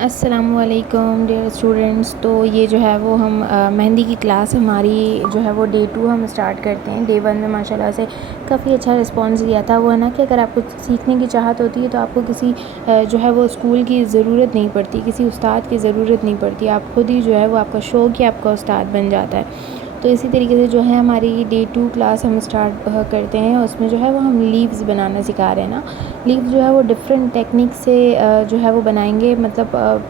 अस्सलामुअलैकुम dear students. तो ये जो है वो हम मेहंदी की क्लास हमारी जो है वो डे 2 हम स्टार्ट करते हैं। डे 1 में माशाल्लाह से काफ़ी अच्छा रिस्पांस दिया था। वो है ना कि अगर आपको सीखने की चाहत होती है तो आपको किसी जो है वो स्कूल की ज़रूरत नहीं पड़ती, किसी उस्ताद की ज़रूरत नहीं पड़ती। आप खुद ही जो है वो आपका शौक़ ही आपका उस्ताद बन जाता है। तो इसी तरीके से जो है हमारी डे 2 क्लास हम स्टार्ट करते हैं। उसमें जो है वो हम लीव्स बनाना सिखा रहे हैं ना। लीव्स जो है वो डिफरेंट टेक्निक से जो है वो बनाएंगे। मतलब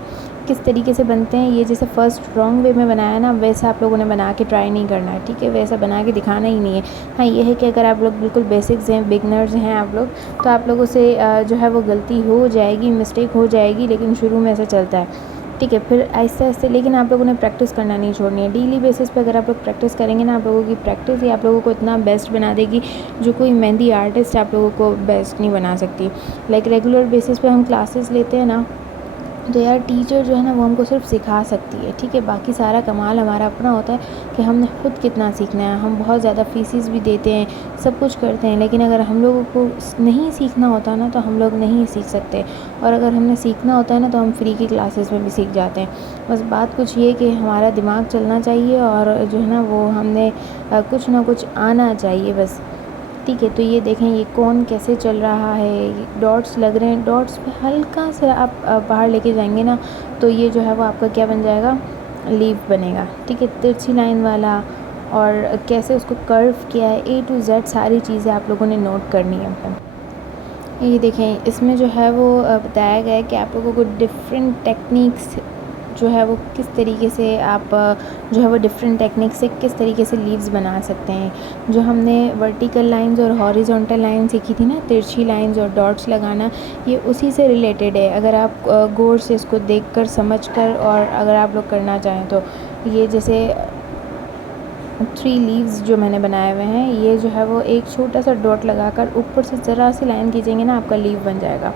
किस तरीके से बनते हैं, ये जैसे फ़र्स्ट रॉन्ग वे में बनाया ना, वैसा आप लोगों ने बना के ट्राई नहीं करना है, ठीक है। वैसा बना के दिखाना ही नहीं है। हाँ, ये है कि अगर आप लोग बिल्कुल बेसिक्स हैं, बिगनर्स हैं आप लोग, तो आप लोगों से जो है वो गलती हो जाएगी, मिस्टेक हो जाएगी, लेकिन शुरू में ऐसा चलता है, ठीक है। फिर आहिस्ते आहिस्ते लेकिन आप लोगों ने प्रैक्टिस करना नहीं छोड़नी है। डेली बेसिस पे अगर आप लोग प्रैक्टिस करेंगे ना, आप लोगों की प्रैक्टिस ही आप लोगों को इतना बेस्ट बना देगी जो कोई मेहंदी आर्टिस्ट आप लोगों को बेस्ट नहीं बना सकती। लाइक रेगुलर बेसिस पे हम क्लासेस लेते हैं ना, तो यार टीचर जो है ना वो हमको सिर्फ सिखा सकती है, ठीक है। बाकी सारा कमाल हमारा अपना होता है कि हमने खुद कितना सीखना है। हम बहुत ज़्यादा फीसिस भी देते हैं, सब कुछ करते हैं, लेकिन अगर हम लोगों को नहीं सीखना होता ना तो हम लोग नहीं सीख सकते। और अगर हमने सीखना होता है ना तो हम फ्री की क्लासेस में भी सीख जाते हैं। बस बात कुछ ये कि हमारा दिमाग चलना चाहिए और जो है ना वो हमने कुछ ना कुछ आना चाहिए बस, ठीक है। तो ये देखें ये कौन कैसे चल रहा है, डॉट्स लग रहे हैं, डॉट्स पे हल्का से आप बाहर लेके जाएंगे ना तो ये जो है वो आपका क्या बन जाएगा, लीव बनेगा, ठीक है। तिरछी लाइन वाला और कैसे उसको कर्व किया है, A to Z सारी चीज़ें आप लोगों ने नोट करनी है। ये देखें इसमें जो है वो बताया गया है कि आप लोगों को डिफरेंट टेक्निक्स जो है वो किस तरीके से आप जो है वो डिफरेंट टेक्निक से किस तरीके से लीव्स बना सकते हैं। जो हमने वर्टिकल लाइंस और हॉरिजॉन्टल लाइन सीखी थी ना, तिरछी लाइंस और डॉट्स लगाना, ये उसी से रिलेटेड है। अगर आप गौर से इसको देखकर समझकर और अगर आप लोग करना चाहें तो ये जैसे 3 लीव्स जो मैंने बनाए हुए हैं, ये जो है वो एक छोटा सा डॉट लगाकर ऊपर से ज़रा सी लाइन खींचेंगे ना, आपका लीव बन जाएगा।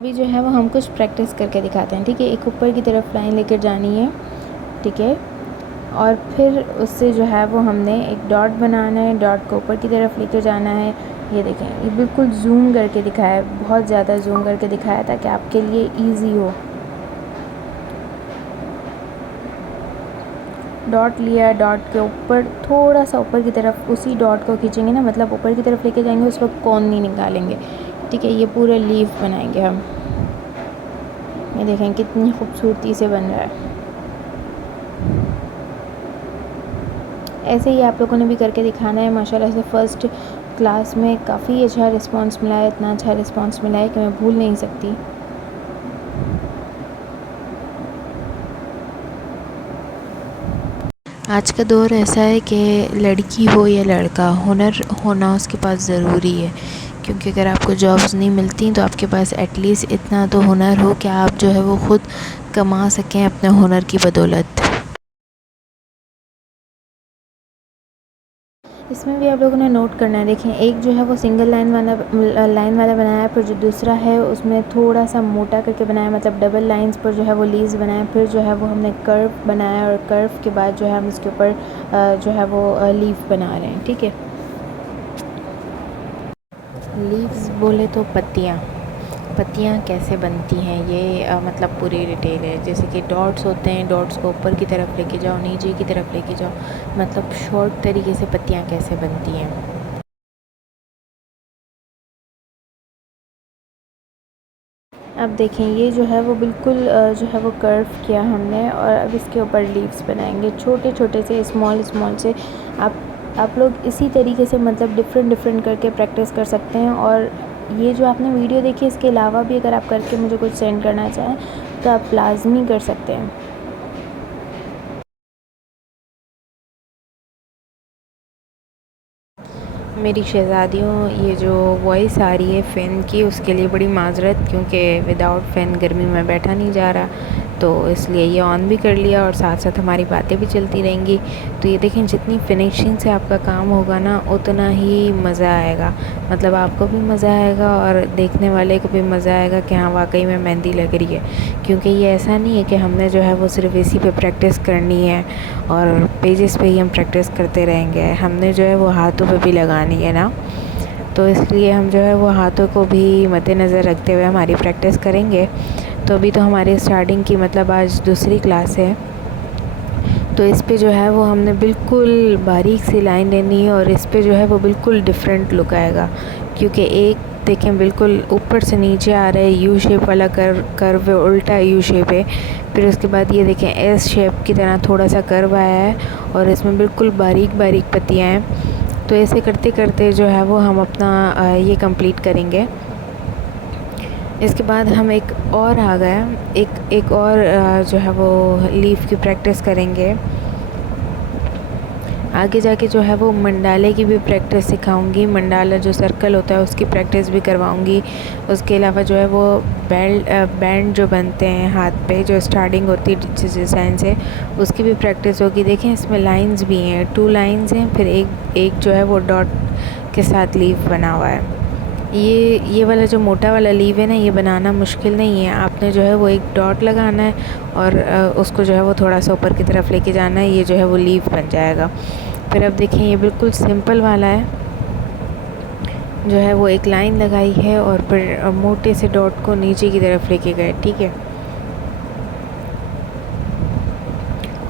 अभी जो है वो हम कुछ प्रैक्टिस करके दिखाते हैं, ठीक है। एक ऊपर की तरफ लाइन लेकर जानी है, ठीक है, और फिर उससे जो है वो हमने एक डॉट बनाना है, डॉट को ऊपर की तरफ लेकर जाना है। ये देखें ये बिल्कुल जूम करके दिखाया है, बहुत ज़्यादा जूम करके दिखाया ताकि आपके लिए ईजी हो। डॉट लिया, डॉट के ऊपर थोड़ा सा ऊपर की तरफ उसी डॉट को खींचेंगे ना, मतलब ऊपर की तरफ लेके जाएंगे, उस वक्त कौन नहीं निकालेंगे, ठीक है। ये पूरा लीफ बनाएंगे हम। ये देखें कितनी खूबसूरती से बन रहा है। ऐसे ही आप लोगों ने भी करके दिखाना है। माशाल्लाह से फ़र्स्ट क्लास में काफ़ी अच्छा रिस्पांस मिला है, इतना अच्छा रिस्पांस मिला है कि मैं भूल नहीं सकती। आज का दौर ऐसा है कि लड़की हो या लड़का, हुनर होना उसके पास ज़रूरी है, क्योंकि अगर आपको जॉब्स नहीं मिलती तो आपके पास एटलीस्ट इतना तो हुनर हो कि आप जो है वो ख़ुद कमा सकें अपने हुनर की बदौलत। इसमें भी आप लोगों ने नोट करना है। देखें एक जो है वो सिंगल लाइन वाला बनाया है, फिर जो दूसरा है उसमें थोड़ा सा मोटा करके बनाया, मतलब डबल लाइंस पर जो है वो लीव्स बनाए। फिर जो है वो हमने कर्व बनाया और कर्व के बाद जो है हम इसके ऊपर जो है वो लीव बना रहे हैं, ठीक है। लीव्स बोले तो पत्तियाँ कैसे बनती हैं, ये मतलब पूरी डिटेल है। जैसे कि डॉट्स होते हैं, डॉट्स को ऊपर की तरफ लेके जाओ, नीचे की तरफ लेके जाओ, मतलब शॉर्ट तरीके से पत्तियाँ कैसे बनती हैं। अब देखें ये जो है वो बिल्कुल जो है वो कर्व किया हमने, और अब इसके ऊपर लीव्स बनाएंगे छोटे छोटे से, स्मॉल स्मॉल से। आप लोग इसी तरीके से मतलब डिफरेंट करके प्रैक्टिस कर सकते हैं। और ये जो आपने वीडियो देखी इसके अलावा भी अगर आप करके मुझे कुछ सेंड करना चाहें तो आप लाजमी कर सकते हैं। मेरी शहज़ादियों, ये जो वॉइस आ रही है फ़ैन की, उसके लिए बड़ी माज़रत, क्योंकि विदाउट फ़ैन गर्मी में बैठा नहीं जा रहा, तो इसलिए ये ऑन भी कर लिया और साथ साथ हमारी बातें भी चलती रहेंगी। तो ये देखें जितनी फिनिशिंग से आपका काम होगा ना उतना ही मज़ा आएगा, मतलब आपको भी मज़ा आएगा और देखने वाले को भी मज़ा आएगा कि हाँ वाकई में मेहंदी लग रही है। क्योंकि ये ऐसा नहीं है कि हमने जो है वो सिर्फ इसी पे प्रैक्टिस करनी है और पेजेस पे ही हम प्रैक्टिस करते रहेंगे, हमने जो है वो हाथों पे भी लगानी है ना। तो इसलिए हम जो है वो हाथों को भी मद्देनज़र रखते हुए हमारी प्रैक्टिस करेंगे। तो अभी तो हमारे स्टार्टिंग की मतलब आज दूसरी क्लास है, तो इस पे जो है वो हमने बिल्कुल बारीक सी लाइन लेनी है और इस पे जो है वो बिल्कुल डिफरेंट लुक आएगा, क्योंकि एक देखें बिल्कुल ऊपर से नीचे आ रहा है यू शेप वाला कर्व उल्टा यू शेप है। फिर उसके बाद ये देखें एस शेप की तरह थोड़ा सा कर्व आया है और इसमें बिल्कुल बारीक बारीक पत्तियाँ हैं। तो ऐसे करते करते जो है वो हम अपना ये कंप्लीट करेंगे। इसके बाद हम एक और आ गया, एक और जो है वो लीफ की प्रैक्टिस करेंगे। आगे जाके जो है वो मंडाले की भी प्रैक्टिस सिखाऊंगी, मंडाला जो सर्कल होता है उसकी प्रैक्टिस भी करवाऊंगी। उसके अलावा जो है वो बैंड जो बनते हैं हाथ पे, जो स्टार्टिंग होती है जिस डिज़ाइन से, उसकी भी प्रैक्टिस होगी। देखें इसमें लाइंस भी हैं, 2 लाइंस हैं, फिर एक जो है वो डॉट के साथ लीफ बना हुआ है। ये वाला जो मोटा वाला लीव है ना, ये बनाना मुश्किल नहीं है। आपने जो है वो एक डॉट लगाना है और उसको जो है वो थोड़ा सा ऊपर की तरफ लेके जाना है, ये जो है वो लीव बन जाएगा। फिर अब देखें ये बिल्कुल सिंपल वाला है, जो है वो एक लाइन लगाई है और फिर मोटे से डॉट को नीचे की तरफ लेके गए, ठीक है।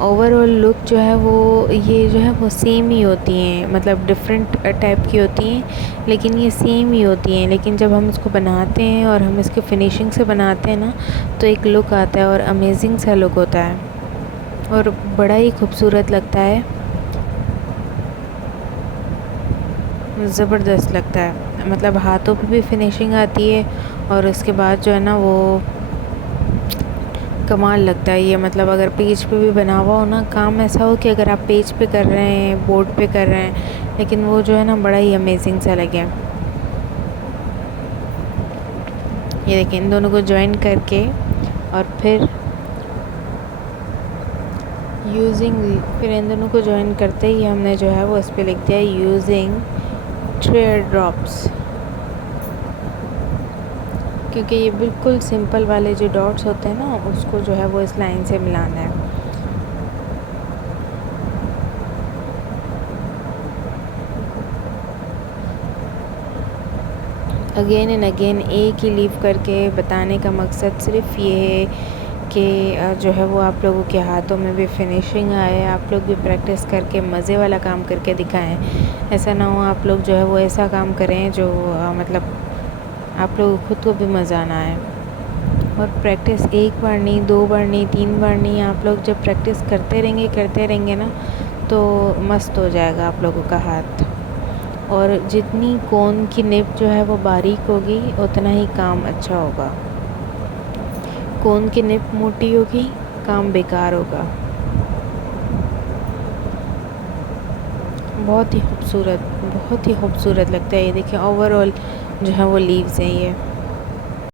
ओवरऑल लुक जो है वो ये जो है वो सेम ही होती हैं, मतलब डिफरेंट टाइप की होती हैं, लेकिन ये सेम ही होती हैं। लेकिन जब हम इसको बनाते हैं और हम इसके फिनिशिंग से बनाते हैं ना, तो एक लुक आता है और अमेजिंग सा लुक होता है और बड़ा ही खूबसूरत लगता है, ज़बरदस्त लगता है। मतलब हाथों पे भी फिनिशिंग आती है और उसके बाद जो है ना वो कमाल लगता है। ये मतलब अगर पेज पे भी बना हुआ हो ना, काम ऐसा हो कि अगर आप पेज पे कर रहे हैं, बोर्ड पे कर रहे हैं, लेकिन वो जो है ना बड़ा ही अमेजिंग सा लगे। ये देखिए इन दोनों को ज्वाइन करके और फिर फिर इन दोनों को ज्वाइन करते ही हमने जो है वो इस पर लिख दिया यूजिंग टेयर ड्रॉप्स, क्योंकि ये बिल्कुल सिंपल वाले जो डॉट्स होते हैं ना, उसको जो है वो इस लाइन से मिलाना है। अगेन एंड अगेन एक ही लीव करके बताने का मकसद सिर्फ ये है कि जो है वो आप लोगों के हाथों में भी फिनिशिंग आए, आप लोग भी प्रैक्टिस करके मज़े वाला काम करके दिखाएं। ऐसा ना हो आप लोग जो है वो ऐसा काम करें जो मतलब आप लोगों को खुद को भी मज़ा ना आए। और प्रैक्टिस एक बार नहीं, 2 बार नहीं, 3 बार नहीं, आप लोग जब प्रैक्टिस करते रहेंगे ना, तो मस्त हो जाएगा आप लोगों का हाथ। और जितनी कोन की निब जो है वो बारीक होगी, उतना ही काम अच्छा होगा। कोन की निब मोटी होगी, काम बेकार होगा। बहुत ही खूबसूरत लगता है। ये देखिए ओवरऑल जो है वो लीव्स हैं ये।